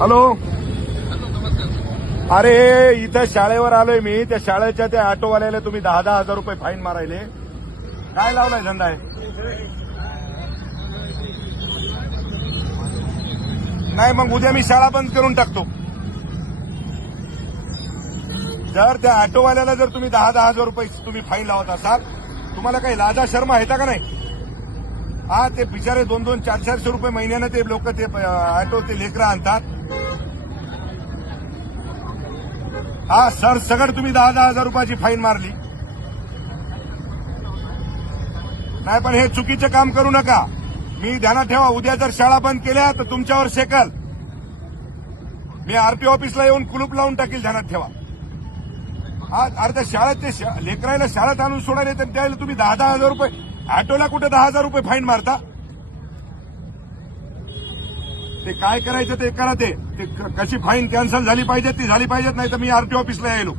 Hello. अरे इथं शाळेवर आलोय मी. त्या शाळेच्या त्या ऑटोवाल्याला तुम्ही 10,000 रुपये फाईन मारायले. काय लावलाय धंदा आहे? नाही मग उद्या मी शाळा बंद करून टाकतो. जर त्या ऑटोवाल्याला जर तुम्ही 10,000 रुपये तुम्ही फाईन लावत असाल, तुम्हाला काही लाजा शर्मा येता का नाही? हा ते बिचारे 2-2, 400 रुपये महिन्यानं ते लोक ते ऑटो ते लेकरं आणतात. हा सर सगळं तुम्ही 10,000 रुपयाची फाईन मारली. नाही पण हे चुकीचं काम करू नका. मी ध्यानात ठेवा, उद्या जर शाळा बंद केल्या तर तुमच्यावर शेकल. मी आरटीओ ऑफिसला येऊन कुलूप लावून टाकील. ध्यानात ठेवा. हा अर्ध्या शाळेत ते लेकरायला शाळेत आणून सोडायला तर त्यावेळेला तुम्ही 10,000 रुपये ऑटोला कुठे 10,000 रुपये फाईन मारता? ते काय करायचं ते करा. ते कशी फाईन कॅन्सल झाली पाहिजे ती झाली पाहिजेत, नाही तर मी आरटीओ ऑफिसला यायलो.